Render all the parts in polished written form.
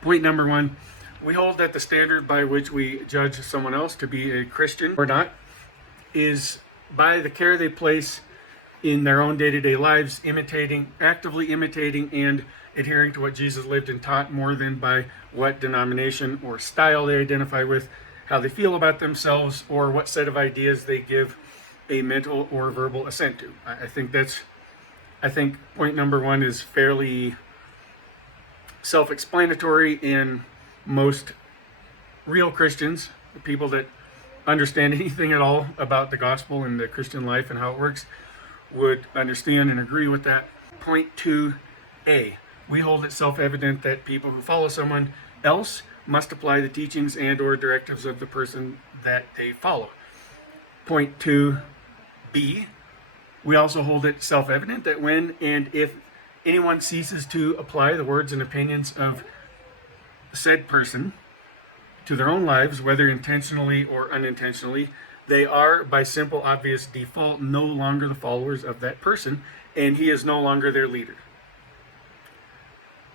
Point number one, we hold that the standard by which we judge someone else to be a Christian or not is by the care they place in their own day-to-day lives, actively imitating and adhering to what Jesus lived and taught, more than by what denomination or style they identify with, how they feel about themselves, or what set of ideas they give a mental or verbal assent to. I think point number one is fairly self-explanatory, and most real Christians, people that understand anything at all about the gospel and the Christian life and how it works, would understand and agree with that. Point 2a, we hold it self-evident that people who follow someone else must apply the teachings and or directives of the person that they follow. Point 2b, we also hold it self-evident that when and if anyone ceases to apply the words and opinions of said person to their own lives, whether intentionally or unintentionally, they are, by simple, obvious default, no longer the followers of that person, and he is no longer their leader.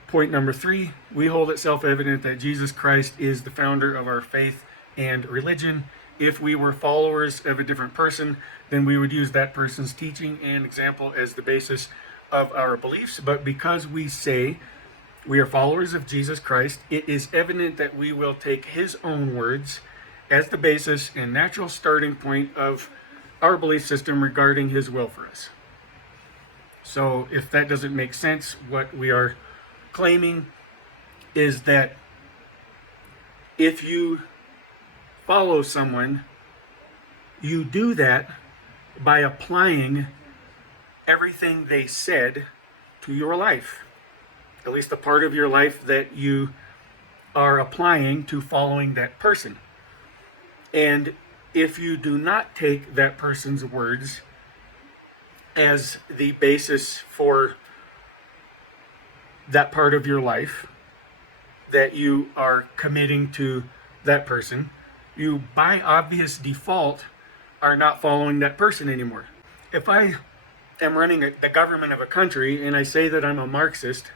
Point number 3, we hold it self-evident that Jesus Christ is the founder of our faith and religion. If we were followers of a different person, then we would use that person's teaching and example as the basis of our beliefs. But because we say we are followers of Jesus Christ, it is evident that we will take his own words as the basis and natural starting point of our belief system regarding his will for us. So if that doesn't make sense, what we are claiming is that if you follow someone, you do that by applying everything they said to your life, at least the part of your life that you are applying to following that person. And if you do not take that person's words as the basis for that part of your life that you are committing to that person, you by obvious default are not following that person anymore. If I am running the government of a country and I say that I'm a Marxist,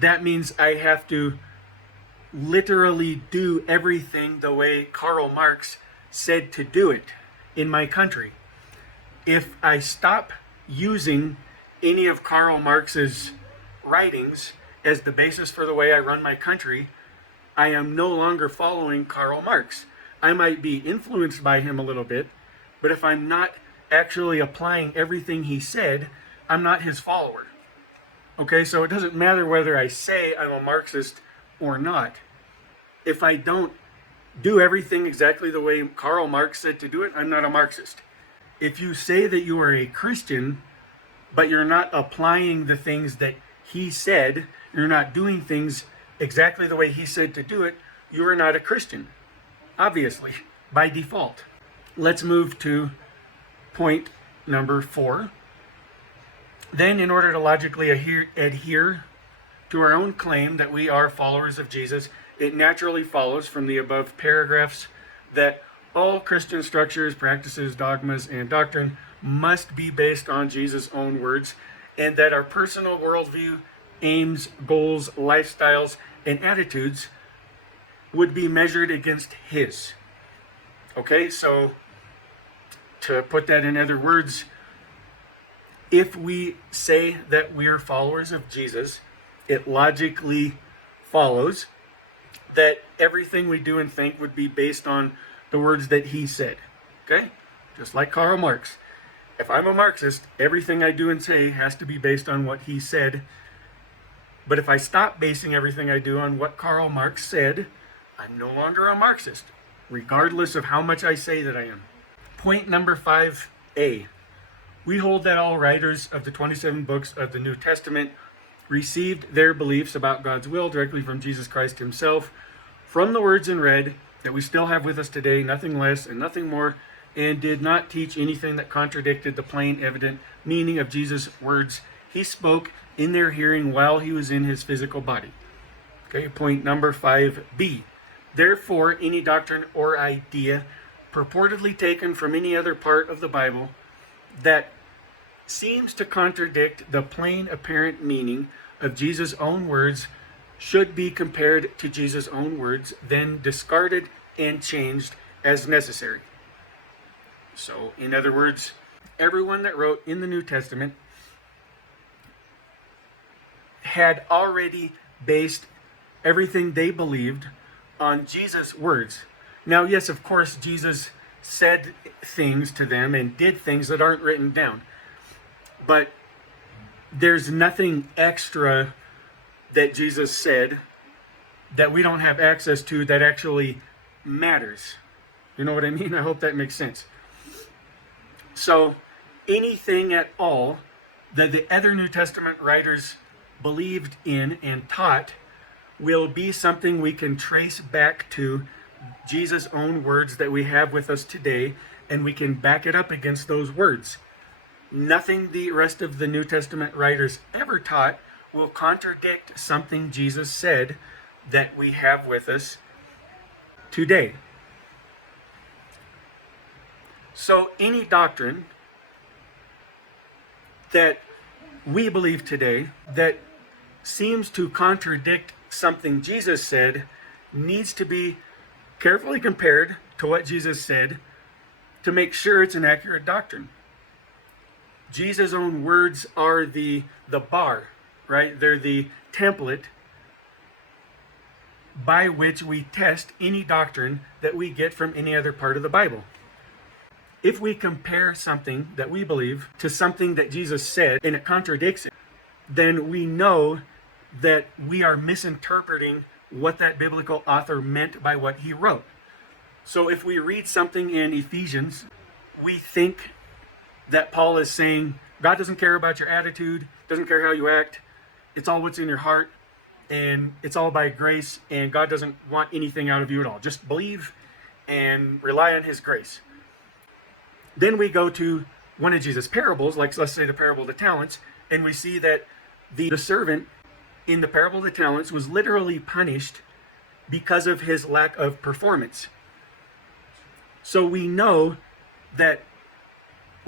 that means I have to literally do everything the way Karl Marx said to do it in my country. If I stop using any of Karl Marx's writings as the basis for the way I run my country, I am no longer following Karl Marx. I might be influenced by him a little bit, but if I'm not actually applying everything he said, I'm not his follower. Okay, so it doesn't matter whether I say I'm a Marxist or not. If I don't do everything exactly the way Karl Marx said to do it, I'm not a Marxist. If you say that you are a Christian, but you're not applying the things that he said, you're not doing things exactly the way he said to do it, you are not a Christian, obviously, by default. Let's move to point number 4. Then, in order to logically adhere to our own claim that we are followers of Jesus, it naturally follows from the above paragraphs that all Christian structures, practices, dogmas, and doctrine must be based on Jesus' own words, and that our personal worldview, aims, goals, lifestyles, and attitudes would be measured against his. Okay, so to put that in other words, if we say that we're followers of Jesus, it logically follows that everything we do and think would be based on the words that he said. Okay? Just like Karl Marx. If I'm a Marxist, everything I do and say has to be based on what he said. But if I stop basing everything I do on what Karl Marx said, I'm no longer a Marxist, regardless of how much I say that I am. Point number 5a. We hold that all writers of the 27 books of the New Testament received their beliefs about God's will directly from Jesus Christ himself, from the words in red that we still have with us today, nothing less and nothing more, and did not teach anything that contradicted the plain, evident meaning of Jesus' words he spoke in their hearing while he was in his physical body. Okay, point number 5b. Therefore, any doctrine or idea purportedly taken from any other part of the Bible that seems to contradict the plain apparent meaning of Jesus' own words should be compared to Jesus' own words, then discarded and changed as necessary. So, in other words, everyone that wrote in the New Testament had already based everything they believed on Jesus' words. Now, yes, of course, Jesus said things to them and did things that aren't written down. But there's nothing extra that Jesus said that we don't have access to that actually matters. You know what I mean? I hope that makes sense. So, anything at all that the other New Testament writers believed in and taught will be something we can trace back to Jesus' own words that we have with us today, and we can back it up against those words. Nothing the rest of the New Testament writers ever taught will contradict something Jesus said that we have with us today. So any doctrine that we believe today that seems to contradict something Jesus said needs to be carefully compared to what Jesus said to make sure it's an accurate doctrine. Jesus' own words are the bar, right? They're the template by which we test any doctrine that we get from any other part of the Bible. If we compare something that we believe to something that Jesus said and it contradicts it, then we know that we are misinterpreting what that biblical author meant by what he wrote. So if we read something in Ephesians, we think that Paul is saying, God doesn't care about your attitude, doesn't care how you act, it's all what's in your heart, and it's all by grace, and God doesn't want anything out of you at all. Just believe and rely on his grace. Then we go to one of Jesus' parables, like let's say the parable of the talents, and we see that the servant in the parable of the talents was literally punished because of his lack of performance. So we know that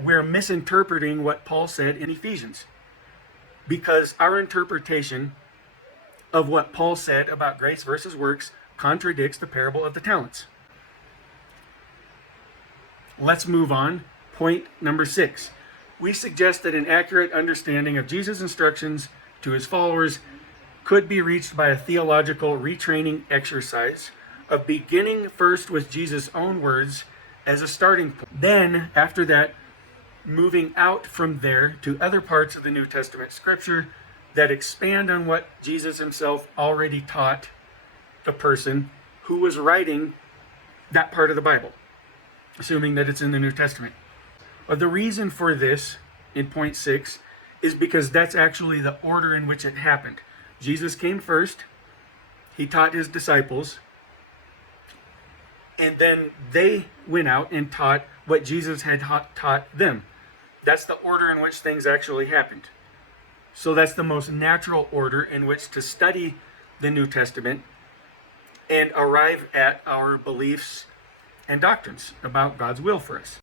we're misinterpreting what Paul said in Ephesians, because our interpretation of what Paul said about grace versus works contradicts the parable of the talents. Let's move on. Point number 6. We suggest that an accurate understanding of Jesus' instructions to his followers could be reached by a theological retraining exercise of beginning first with Jesus' own words as a starting point. Then, after that, moving out from there to other parts of the New Testament scripture that expand on what Jesus himself already taught the person who was writing that part of the Bible, assuming that it's in the New Testament. But the reason for this, in point 6, is because that's actually the order in which it happened. Jesus came first, he taught his disciples, and then they went out and taught what Jesus had taught them. That's the order in which things actually happened. So that's the most natural order in which to study the New Testament and arrive at our beliefs and doctrines about God's will for us.